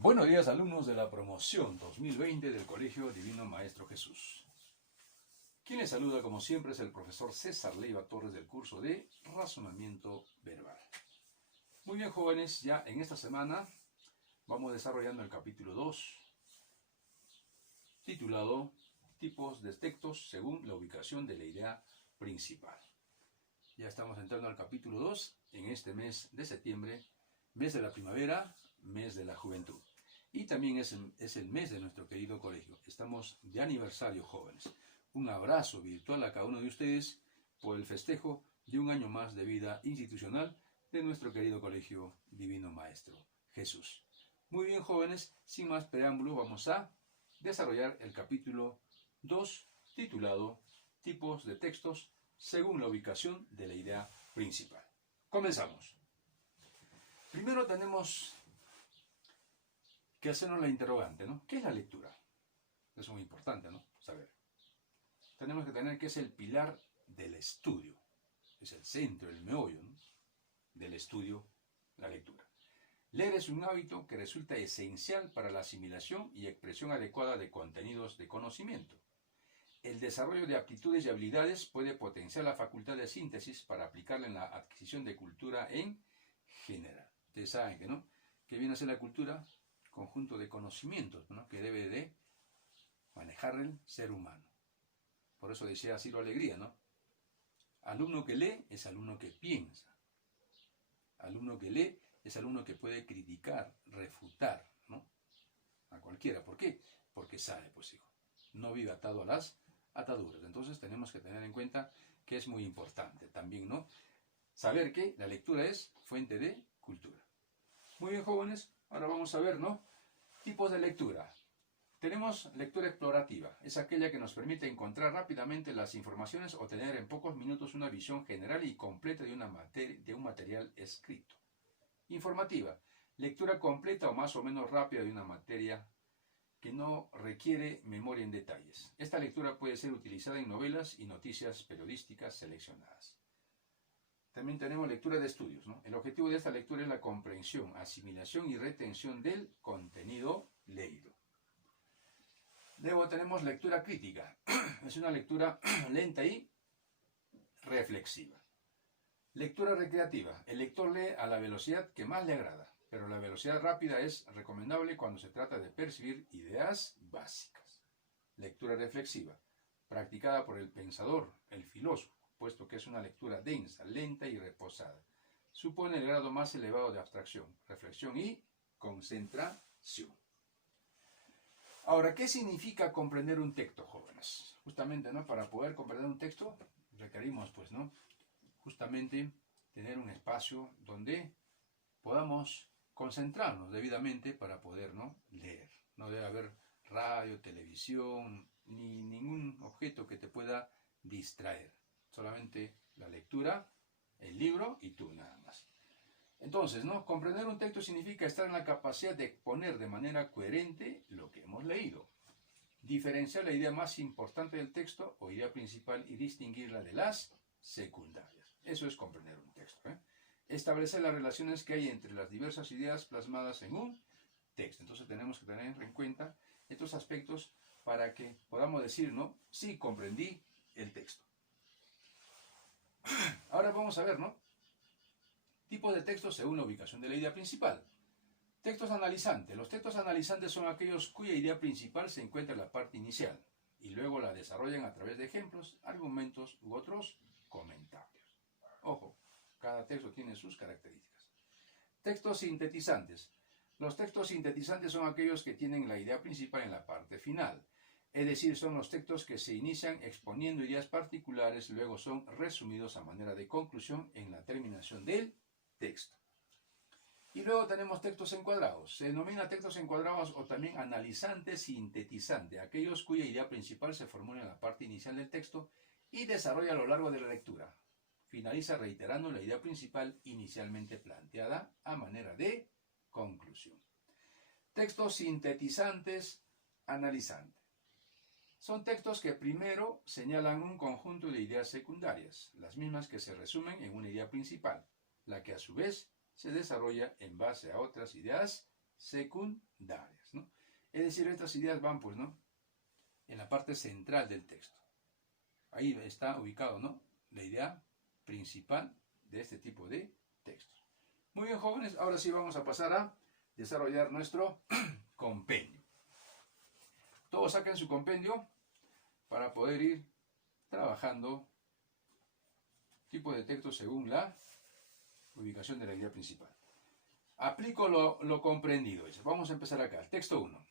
Buenos días, alumnos de la promoción 2020 del Colegio Divino Maestro Jesús. Quien les saluda como siempre es el profesor César Leiva Torres del curso de Razonamiento Verbal. Muy bien, jóvenes, ya en esta semana vamos desarrollando el capítulo 2, titulado Tipos de textos según la ubicación de la idea principal. Ya estamos entrando al capítulo 2 en este mes de septiembre, mes de la primavera, mes de la juventud. Y también es el mes de nuestro querido colegio. Estamos de aniversario, jóvenes. Un abrazo virtual a cada uno de ustedes por el festejo de un año más de vida institucional de nuestro querido Colegio Divino Maestro Jesús. Muy bien, jóvenes, sin más preámbulo, vamos a desarrollar el capítulo 2, titulado Tipos de textos según la ubicación de la idea principal. Comenzamos. Primero tenemos que hacernos la interrogante, ¿no? ¿Qué es la lectura? Es muy importante, ¿no? Saber. Tenemos que tener que es el pilar del estudio. Es el centro, el meollo, ¿no? Del estudio, la lectura. Leer es un hábito que resulta esencial para la asimilación y expresión adecuada de contenidos de conocimiento. El desarrollo de aptitudes y habilidades puede potenciar la facultad de síntesis para aplicarla en la adquisición de cultura en general. Ustedes saben que, ¿no? ¿Qué viene a ser la cultura? Conjunto de conocimientos, ¿no? Que debe de manejar el ser humano. Por eso decía Ciro Alegría, ¿no? Alumno que lee es alumno que piensa. Alumno que lee es alumno que puede criticar, refutar, ¿no? A cualquiera. ¿Por qué? Porque sabe, pues, hijo. No vive atado a las ataduras. Entonces tenemos que tener en cuenta que es muy importante también, ¿no? Saber que la lectura es fuente de cultura. Muy bien, jóvenes, ahora vamos a ver, ¿no? Tipos de lectura. Tenemos lectura explorativa. Es aquella que nos permite encontrar rápidamente las informaciones o tener en pocos minutos una visión general y completa de un material escrito. Informativa. Lectura completa o más o menos rápida de una materia que no requiere memoria en detalles. Esta lectura puede ser utilizada en novelas y noticias periodísticas seleccionadas. También tenemos lectura de estudios, ¿no? El objetivo de esta lectura es la comprensión, asimilación y retención del contenido leído. Luego tenemos lectura crítica. Es una lectura lenta y reflexiva. Lectura recreativa. El lector lee a la velocidad que más le agrada, pero la velocidad rápida es recomendable cuando se trata de percibir ideas básicas. Lectura reflexiva. Practicada por el pensador, el filósofo, puesto que es una lectura densa, lenta y reposada. Supone el grado más elevado de abstracción, reflexión y concentración. Ahora, ¿qué significa comprender un texto, jóvenes? Justamente, ¿no? Para poder comprender un texto requerimos, pues, ¿no? Justamente tener un espacio donde podamos concentrarnos debidamente para poder, ¿no? Leer. No debe haber radio, televisión, ni ningún objeto que te pueda distraer. Solamente la lectura, el libro y tú nada más. Entonces, ¿no? Comprender un texto significa estar en la capacidad de exponer de manera coherente lo que hemos leído. Diferenciar la idea más importante del texto o idea principal y distinguirla de las secundarias. Eso es comprender un texto, ¿eh? Establecer las relaciones que hay entre las diversas ideas plasmadas en un texto. Entonces tenemos que tener en cuenta estos aspectos para que podamos decir, ¿no? Sí, comprendí el texto. Ahora vamos a ver, ¿no? Tipos de textos según la ubicación de la idea principal. Textos analizantes. Los textos analizantes son aquellos cuya idea principal se encuentra en la parte inicial y luego la desarrollan a través de ejemplos, argumentos u otros comentarios. Ojo, cada texto tiene sus características. Textos sintetizantes. Los textos sintetizantes son aquellos que tienen la idea principal en la parte final. Es decir, son los textos que se inician exponiendo ideas particulares, luego son resumidos a manera de conclusión en la terminación del texto. Y luego tenemos textos encuadrados. Se denomina textos encuadrados o también analizante sintetizante, aquellos cuya idea principal se formula en la parte inicial del texto y desarrolla a lo largo de la lectura. Finaliza reiterando la idea principal inicialmente planteada a manera de conclusión. Textos sintetizantes analizantes. Son textos que primero señalan un conjunto de ideas secundarias, las mismas que se resumen en una idea principal, la que a su vez se desarrolla en base a otras ideas secundarias, ¿no? Es decir, estas ideas van, pues, ¿no?, en la parte central del texto. Ahí está ubicado, ¿no?, la idea principal de este tipo de textos. Muy bien, jóvenes, ahora sí vamos a pasar a desarrollar nuestro compendio. Todos saquen su compendio para poder ir trabajando tipo de texto según la ubicación de la idea principal. Aplico lo comprendido. Vamos a empezar acá. Texto 1.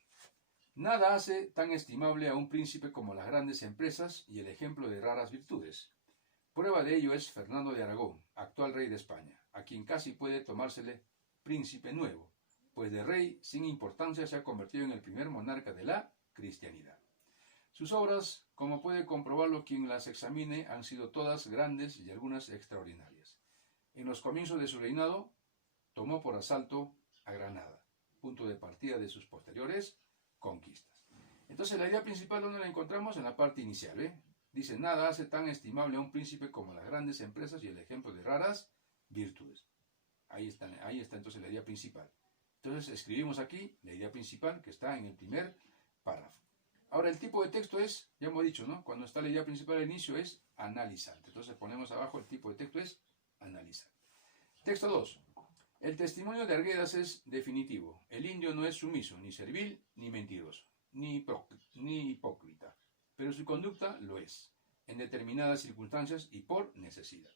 Nada hace tan estimable a un príncipe como las grandes empresas y el ejemplo de raras virtudes. Prueba de ello es Fernando de Aragón, actual rey de España, a quien casi puede tomársele príncipe nuevo, pues de rey sin importancia se ha convertido en el primer monarca de la cristianidad. Sus obras, como puede comprobarlo quien las examine, han sido todas grandes y algunas extraordinarias. En los comienzos de su reinado, tomó por asalto a Granada, punto de partida de sus posteriores conquistas. Entonces la idea principal, ¿dónde la encontramos? En la parte inicial, Dice, nada hace tan estimable a un príncipe como las grandes empresas y el ejemplo de raras virtudes. Ahí está entonces la idea principal. Entonces escribimos aquí la idea principal que está en el primer párrafo. Ahora el tipo de texto es, ya hemos dicho, ¿no?, cuando está la idea principal al inicio es analizante. Entonces ponemos abajo el tipo de texto es analizante. Texto 2. El testimonio de Arguedas es definitivo. El indio no es sumiso, ni servil, ni mentiroso, ni hipócrita, pero su conducta lo es, en determinadas circunstancias y por necesidad.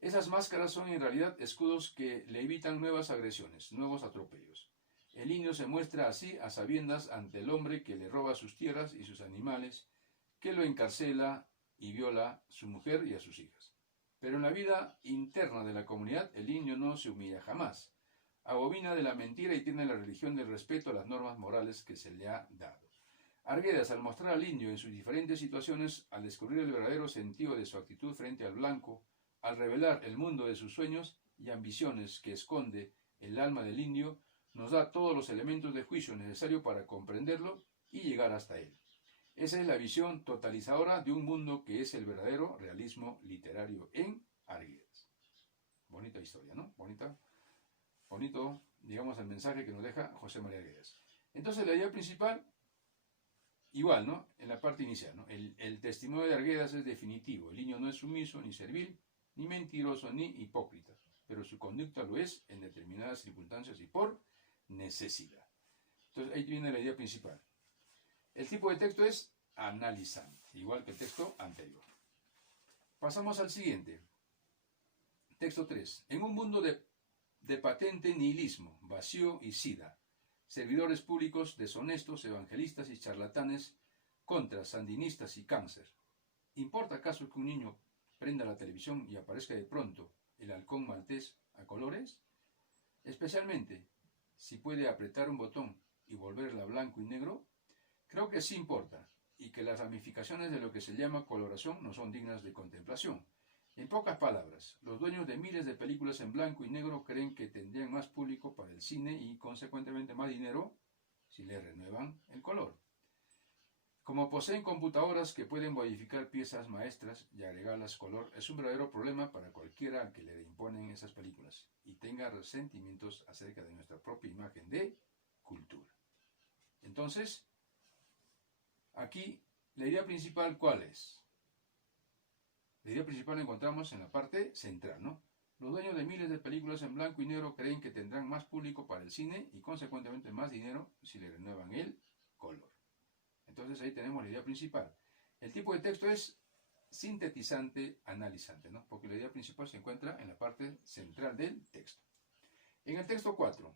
Esas máscaras son en realidad escudos que le evitan nuevas agresiones, nuevos atropellos. El indio se muestra así a sabiendas ante el hombre que le roba sus tierras y sus animales, que lo encarcela y viola a su mujer y a sus hijas. Pero en la vida interna de la comunidad el indio no se humilla jamás. Abomina de la mentira y tiene la religión del respeto a las normas morales que se le ha dado. Arguedas, al mostrar al indio en sus diferentes situaciones, al descubrir el verdadero sentido de su actitud frente al blanco, al revelar el mundo de sus sueños y ambiciones que esconde el alma del indio, nos da todos los elementos de juicio necesarios para comprenderlo y llegar hasta él. Esa es la visión totalizadora de un mundo que es el verdadero realismo literario en Arguedas. Bonita historia, ¿no? Bonito, digamos, el mensaje que nos deja José María Arguedas. Entonces la idea principal, igual, ¿no?, en la parte inicial, ¿no? El testimonio de Arguedas es definitivo. El indio no es sumiso, ni servil, ni mentiroso, ni hipócrita, pero su conducta lo es en determinadas circunstancias y por necesidad. Entonces ahí viene la idea principal. El tipo de texto es analizante, igual que el texto anterior. Pasamos al siguiente. Texto 3. En un mundo de patente nihilismo, vacío y sida, servidores públicos deshonestos, evangelistas y charlatanes, contra sandinistas y cáncer. ¿Importa acaso que un niño prenda la televisión y aparezca de pronto el halcón maltés a colores? Especialmente si puede apretar un botón y volverla blanco y negro. Creo que sí importa, y que las ramificaciones de lo que se llama coloración no son dignas de contemplación. En pocas palabras, los dueños de miles de películas en blanco y negro creen que tendrían más público para el cine y consecuentemente más dinero si le renuevan el color. Como poseen computadoras que pueden modificar piezas maestras y agregarlas color, es un verdadero problema para cualquiera al que le imponen esas películas y tenga resentimientos acerca de nuestra propia imagen de cultura. Entonces, aquí, la idea principal, ¿cuál es? La idea principal la encontramos en la parte central, ¿no? Los dueños de miles de películas en blanco y negro creen que tendrán más público para el cine y consecuentemente más dinero si le renuevan el color. Entonces ahí tenemos la idea principal. El tipo de texto es sintetizante, analizante, ¿no? Porque la idea principal se encuentra en la parte central del texto. En el texto 4,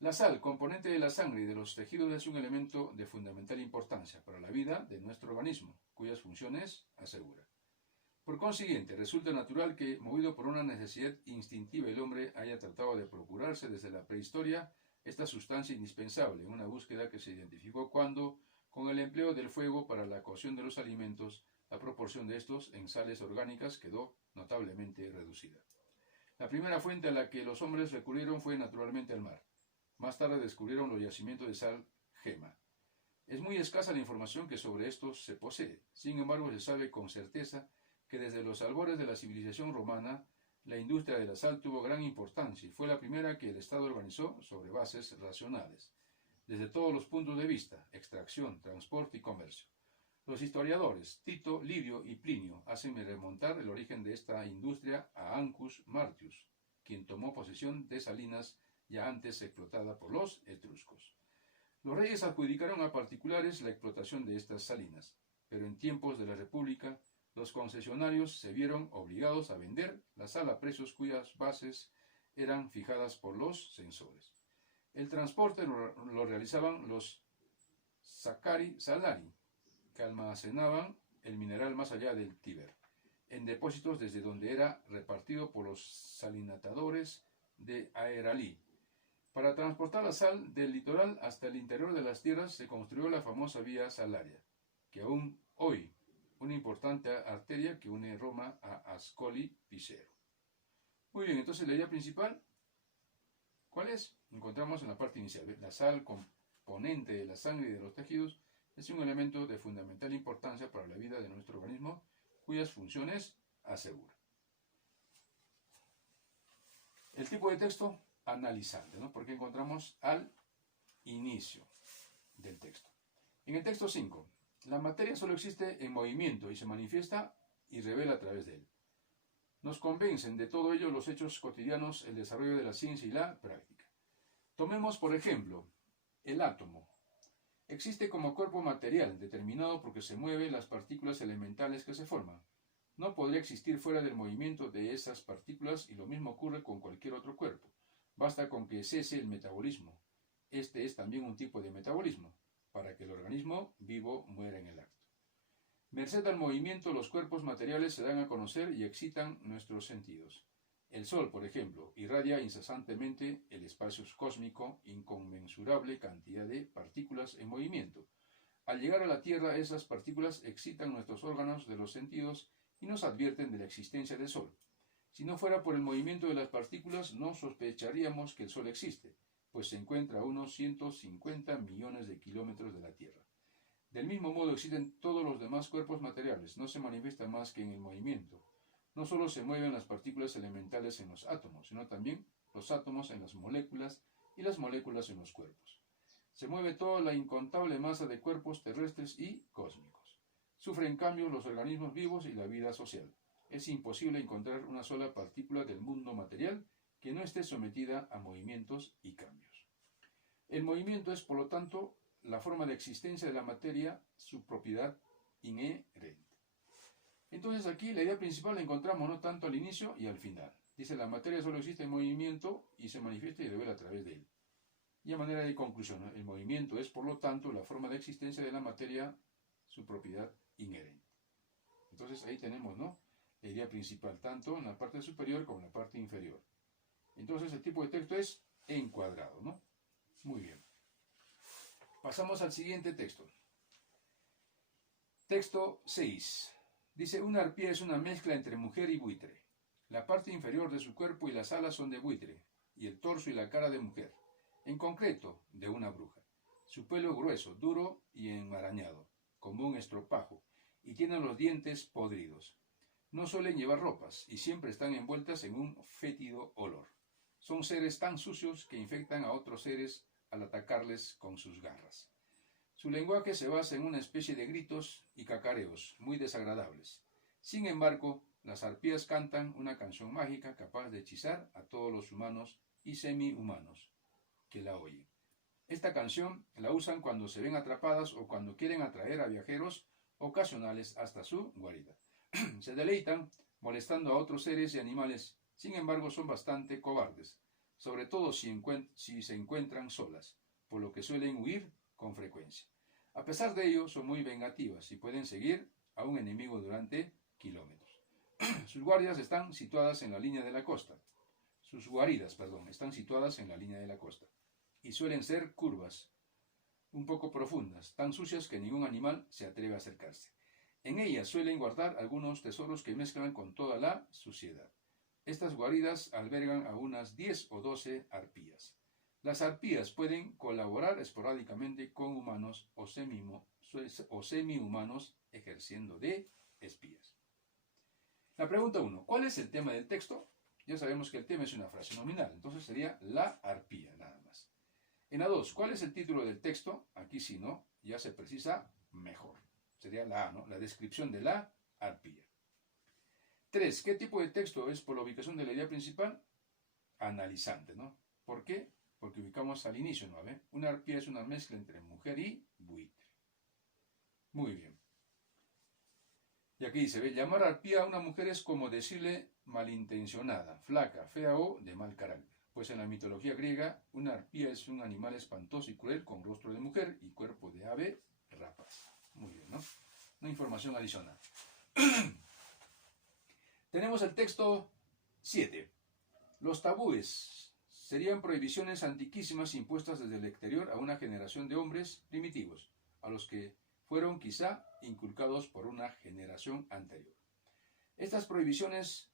la sal, componente de la sangre y de los tejidos, es un elemento de fundamental importancia para la vida de nuestro organismo, cuyas funciones asegura. Por consiguiente, resulta natural que, movido por una necesidad instintiva, el hombre haya tratado de procurarse desde la prehistoria esta sustancia indispensable, en una búsqueda que se identificó cuando, con el empleo del fuego para la cocción de los alimentos, la proporción de estos en sales orgánicas quedó notablemente reducida. La primera fuente a la que los hombres recurrieron fue naturalmente el mar. Más tarde descubrieron los yacimientos de sal gema. Es muy escasa la información que sobre estos se posee. Sin embargo, se sabe con certeza que desde los albores de la civilización romana, La industria de la sal tuvo gran importancia y fue la primera que el Estado organizó sobre bases racionales, desde todos los puntos de vista: extracción, transporte y comercio. Los historiadores Tito, Livio y Plinio hacen remontar el origen de esta industria a Ancus Martius, quien tomó posesión de Salinas ya antes explotada por los etruscos. Los reyes adjudicaron a particulares la explotación de estas salinas, pero en tiempos de la República los concesionarios se vieron obligados a vender la sal a precios cuyas bases eran fijadas por los censores. El transporte lo realizaban los salari, que almacenaban el mineral más allá del Tíber, en depósitos desde donde era repartido por los salinatadores de Aeralí. Para transportar la sal del litoral hasta el interior de las tierras se construyó la famosa vía Salaria, que aún hoy una importante arteria que une Roma a Ascoli Piceno. Muy bien, entonces la idea principal, ¿cuál es? Encontramos en la parte inicial. La sal, componente de la sangre y de los tejidos, es un elemento de fundamental importancia para la vida de nuestro organismo, cuyas funciones asegura. El tipo de texto analizante, ¿no? Porque encontramos al inicio del texto. En el texto 5, la materia solo existe en movimiento y se manifiesta y revela a través de él. Nos convencen de todo ello los hechos cotidianos, el desarrollo de la ciencia y la práctica. Tomemos, por ejemplo, el átomo. Existe como cuerpo material, determinado porque se mueven las partículas elementales que se forman. No podría existir fuera del movimiento de esas partículas y lo mismo ocurre con cualquier otro cuerpo. Basta con que cese el metabolismo. Este es también un tipo de metabolismo, para que el organismo vivo muera en el acto. Merced al movimiento, los cuerpos materiales se dan a conocer y excitan nuestros sentidos. El Sol, por ejemplo, irradia incesantemente el espacio cósmico, inconmensurable cantidad de partículas en movimiento. Al llegar a la Tierra, esas partículas excitan nuestros órganos de los sentidos y nos advierten de la existencia del Sol. Si no fuera por el movimiento de las partículas, no sospecharíamos que el Sol existe, pues se encuentra a unos 150 millones de kilómetros de la Tierra. Del mismo modo existen todos los demás cuerpos materiales, no se manifiesta más que en el movimiento. No solo se mueven las partículas elementales en los átomos, sino también los átomos en las moléculas y las moléculas en los cuerpos. Se mueve toda la incontable masa de cuerpos terrestres y cósmicos. Sufren cambios los organismos vivos y la vida social. Es imposible encontrar una sola partícula del mundo material que no esté sometida a movimientos y cambios. El movimiento es, por lo tanto, la forma de existencia de la materia, su propiedad inherente. Entonces aquí la idea principal la encontramos no tanto al inicio y al final. Dice, la materia solo existe en movimiento y se manifiesta y revela a través de él. Y a manera de conclusión, el movimiento es, por lo tanto, la forma de existencia de la materia, su propiedad inherente. Entonces ahí tenemos, ¿no?, la idea principal, tanto en la parte superior como en la parte inferior. Entonces el tipo de texto es encuadrado, ¿no? Muy bien. Pasamos al siguiente texto. Texto 6. Dice, una arpía es una mezcla entre mujer y buitre. La parte inferior de su cuerpo y las alas son de buitre, y el torso y la cara de mujer. En concreto, de una bruja. Su pelo grueso, duro y enmarañado, como un estropajo, y tiene los dientes podridos. No suelen llevar ropas, y siempre están envueltas en un fétido olor. Son seres tan sucios que infectan a otros seres al atacarles con sus garras. Su lenguaje se basa en una especie de gritos y cacareos muy desagradables. Sin embargo, las arpías cantan una canción mágica capaz de hechizar a todos los humanos y semi-humanos que la oyen. Esta canción la usan cuando se ven atrapadas o cuando quieren atraer a viajeros ocasionales hasta su guarida. Se deleitan molestando a otros seres y animales, sin embargo son bastante cobardes, sobre todo si se encuentran solas, por lo que suelen huir con frecuencia. A pesar de ello, son muy vengativas y pueden seguir a un enemigo durante kilómetros. Sus guaridas están situadas en la línea de la costa. Sus guaridas, están situadas en la línea de la costa y suelen ser curvas, un poco profundas, tan sucias que ningún animal se atreve a acercarse. En ellas suelen guardar algunos tesoros que mezclan con toda la suciedad. Estas guaridas albergan a unas 10 o 12 arpías. Las arpías pueden colaborar esporádicamente con humanos o semi-humanos ejerciendo de espías. La pregunta 1. ¿Cuál es el tema del texto? Ya sabemos que el tema es una frase nominal, entonces sería la arpía, nada más. En la 2, ¿cuál es el título del texto? Aquí sí, ¿no? Ya se precisa mejor. Sería la A, ¿no? La descripción de la arpía. 3, ¿qué tipo de texto es por la ubicación de la idea principal? Analizante, ¿no? ¿Por qué? Porque ubicamos al inicio, ¿no? ¿Ve? Una arpía es una mezcla entre mujer y buitre. Muy bien. Y aquí dice, ¿ve? Llamar arpía a una mujer es como decirle malintencionada, flaca, fea o de mal carácter. Pues en la mitología griega, una arpía es un animal espantoso y cruel con rostro de mujer y cuerpo de ave rapaz. Muy bien, ¿no? Una información adicional. Tenemos el texto 7. Los tabúes serían prohibiciones antiquísimas impuestas desde el exterior a una generación de hombres primitivos, a los que fueron quizá inculcados por una generación anterior. Estas prohibiciones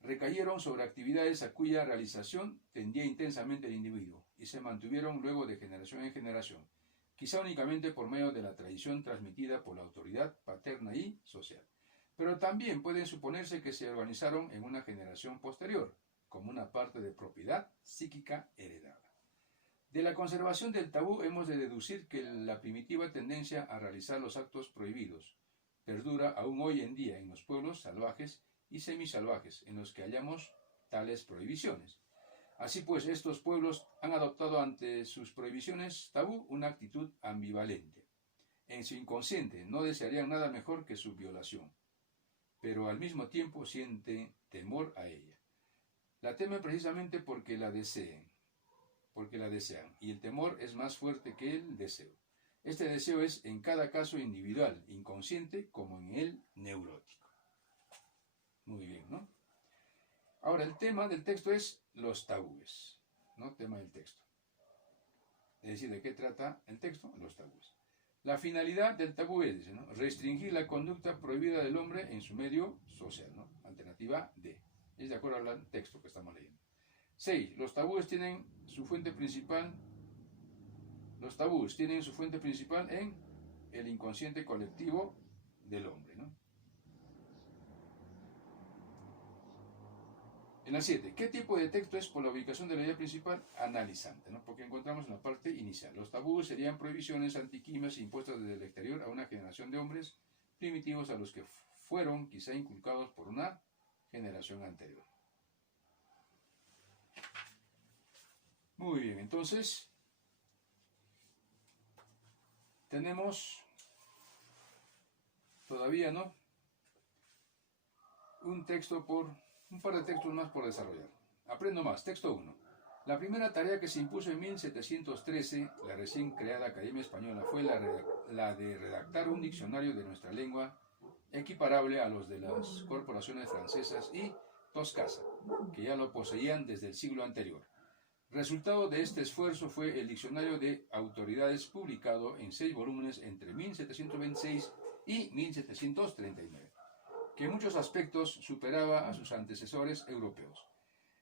recayeron sobre actividades a cuya realización tendía intensamente el individuo y se mantuvieron luego de generación en generación, quizá únicamente por medio de la tradición transmitida por la autoridad paterna y social. Pero también pueden suponerse que se organizaron en una generación posterior, como una parte de propiedad psíquica heredada. De la conservación del tabú hemos de deducir que la primitiva tendencia a realizar los actos prohibidos perdura aún hoy en día en los pueblos salvajes y semisalvajes en los que hallamos tales prohibiciones. Así pues, estos pueblos han adoptado ante sus prohibiciones tabú una actitud ambivalente. En su inconsciente no desearían nada mejor que su violación, pero al mismo tiempo sienten temor a ella. La temen precisamente porque la desean, y el temor es más fuerte que el deseo. Este deseo es en cada caso individual, inconsciente, como en el neurótico. Muy bien, ¿no? Ahora, el tema del texto es los tabúes, ¿no? Tema del texto. Es decir, ¿de qué trata el texto? Los tabúes. La finalidad del tabú es, ¿no? Restringir la conducta prohibida del hombre en su medio social, ¿no? Alternativa D. Es de acuerdo al texto que estamos leyendo. 6. Los tabúes tienen su fuente principal en el inconsciente colectivo del hombre, ¿no? En la 7, ¿qué tipo de texto es por la ubicación de la idea principal? Analizante, ¿no? Porque encontramos en la parte inicial. Los tabúes serían prohibiciones antiquímenas impuestas desde el exterior a una generación de hombres primitivos a los que fueron quizá inculcados por una generación anterior. Muy bien, entonces tenemos todavía, ¿no? Un par de textos más por desarrollar. Aprendo más. Texto 1. La primera tarea que se impuso en 1713, la recién creada Academia Española, fue la de redactar un diccionario de nuestra lengua equiparable a los de las corporaciones francesas y toscana, que ya lo poseían desde el siglo anterior. Resultado de este esfuerzo fue el Diccionario de Autoridades, publicado en 6 volúmenes entre 1726 y 1739, que en muchos aspectos superaba a sus antecesores europeos.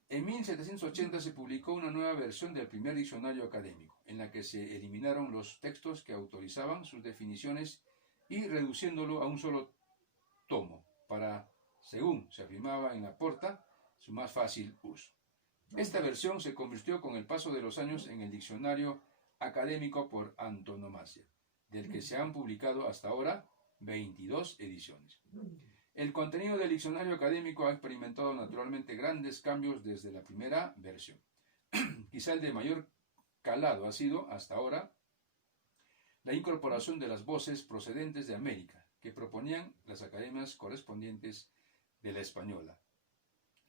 En 1780 se publicó una nueva versión del primer diccionario académico, en la que se eliminaron los textos que autorizaban sus definiciones y reduciéndolo a un solo tomo, para, según se afirmaba en la porta, su más fácil uso. Esta versión se convirtió con el paso de los años en el diccionario académico por antonomasia, del que se han publicado hasta ahora 22 ediciones. El contenido del diccionario académico ha experimentado naturalmente grandes cambios desde la primera versión. Quizá el de mayor calado ha sido, hasta ahora, la incorporación de las voces procedentes de América, que proponían las academias correspondientes de la española,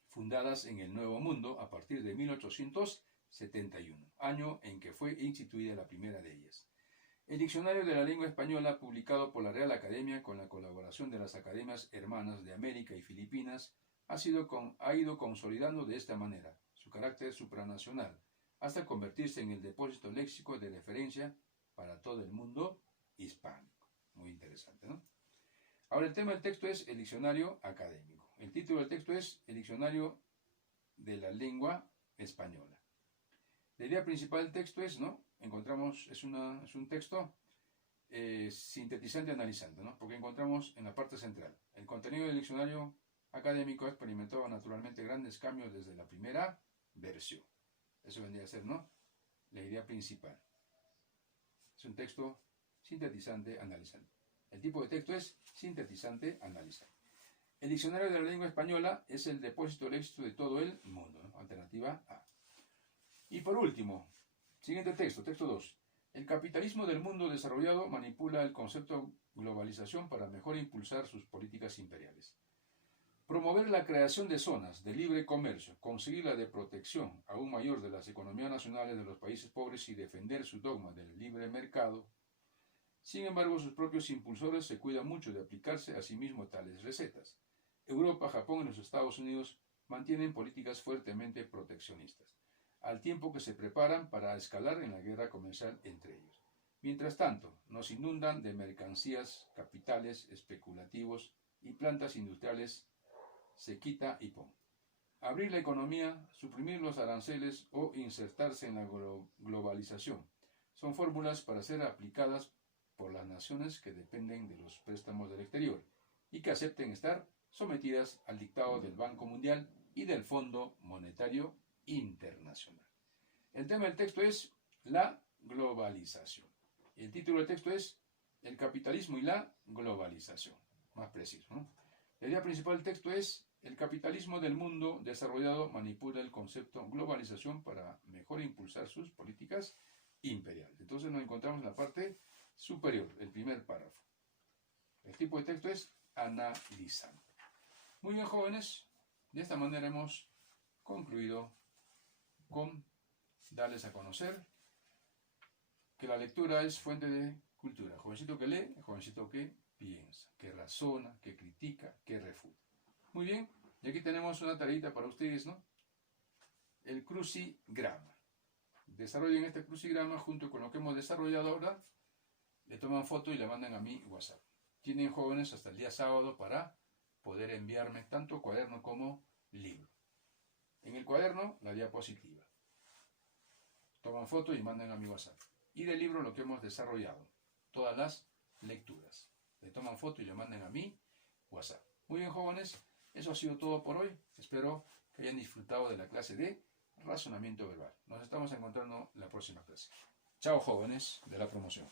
fundadas en el Nuevo Mundo a partir de 1871, año en que fue instituida la primera de ellas. El Diccionario de la Lengua Española, publicado por la Real Academia con la colaboración de las Academias Hermanas de América y Filipinas, ha ido consolidando de esta manera su carácter supranacional, hasta convertirse en el depósito léxico de referencia para todo el mundo hispánico. Muy interesante, ¿no? Ahora el tema del texto es el diccionario académico. El título del texto es el Diccionario de la Lengua Española. La idea principal del texto es, ¿no? Encontramos, es un texto sintetizante analizante, ¿no? Porque encontramos en la parte central el contenido del diccionario académico ha experimentado naturalmente grandes cambios desde la primera versión. Eso vendría a ser, ¿no?, la idea principal. Es un texto sintetizante analizante. El tipo de texto es sintetizante analizante. El diccionario de la lengua española es el depósito del éxito de todo el mundo, ¿no? Alternativa A. Y por último, siguiente texto, texto 2. El capitalismo del mundo desarrollado manipula el concepto globalización para mejor impulsar sus políticas imperiales. Promover la creación de zonas de libre comercio, conseguir la de protección aún mayor de las economías nacionales de los países pobres y defender su dogma del libre mercado. Sin embargo, sus propios impulsores se cuidan mucho de aplicarse a sí mismos tales recetas. Europa, Japón y los Estados Unidos mantienen políticas fuertemente proteccionistas, al tiempo que se preparan para escalar en la guerra comercial entre ellos. Mientras tanto, nos inundan de mercancías, capitales especulativos y plantas industriales se quita y pon. Abrir la economía, suprimir los aranceles o insertarse en la globalización son fórmulas para ser aplicadas por las naciones que dependen de los préstamos del exterior y que acepten estar sometidas al dictado del Banco Mundial y del Fondo Monetario Internacional. El tema del texto es la globalización. El título del texto es el capitalismo y la globalización. Más preciso, ¿no? La idea principal del texto es el capitalismo del mundo desarrollado manipula el concepto globalización para mejor impulsar sus políticas imperiales. Entonces nos encontramos en la parte superior, el primer párrafo. El tipo de texto es analizando. Muy bien, jóvenes, de esta manera hemos concluido con darles a conocer que la lectura es fuente de cultura. Jovencito que lee, jovencito que piensa, que razona, que critica, que refuta. Muy bien, y aquí tenemos una tareita para ustedes, ¿no? El crucigrama. Desarrollen este crucigrama junto con lo que hemos desarrollado ahora. Le toman foto y le mandan a mi WhatsApp. Tienen, jóvenes, hasta el día sábado para poder enviarme tanto cuaderno como libro. En el cuaderno, la diapositiva. Toman foto y mandan a mi WhatsApp. Y del libro lo que hemos desarrollado. Todas las lecturas. Le toman foto y le mandan a mi WhatsApp. Muy bien, jóvenes. Eso ha sido todo por hoy. Espero que hayan disfrutado de la clase de razonamiento verbal. Nos estamos encontrando en la próxima clase. Chao, jóvenes de la promoción.